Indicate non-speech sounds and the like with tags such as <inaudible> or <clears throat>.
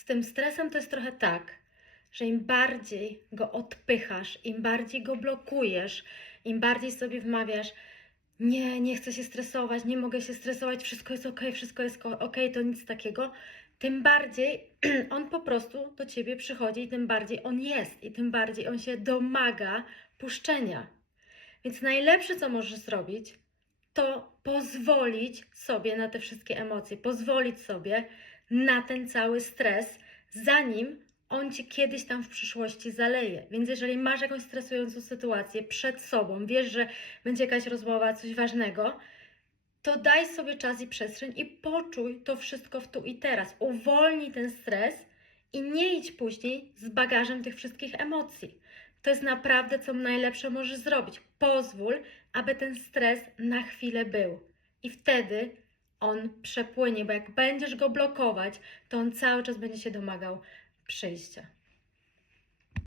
z tym stresem to jest trochę tak, że im bardziej go odpychasz, im bardziej go blokujesz, im bardziej sobie wmawiasz, nie, nie chcę się stresować, nie mogę się stresować, wszystko jest ok, wszystko jest ok, to nic takiego, tym bardziej <clears throat> on po prostu do ciebie przychodzi i tym bardziej on jest i tym bardziej on się domaga puszczenia. Więc najlepsze, co możesz zrobić, to pozwolić sobie na te wszystkie emocje, pozwolić sobie na ten cały stres, zanim on cię kiedyś tam w przyszłości zaleje. Więc jeżeli masz jakąś stresującą sytuację przed sobą, wiesz, że będzie jakaś rozmowa, coś ważnego, to daj sobie czas i przestrzeń i poczuj to wszystko w tu i teraz. Uwolnij ten stres i nie idź później z bagażem tych wszystkich emocji. To jest naprawdę, co najlepsze możesz zrobić. Pozwól, aby ten stres na chwilę był. I wtedy on przepłynie, bo jak będziesz go blokować, to on cały czas będzie się domagał przyjścia.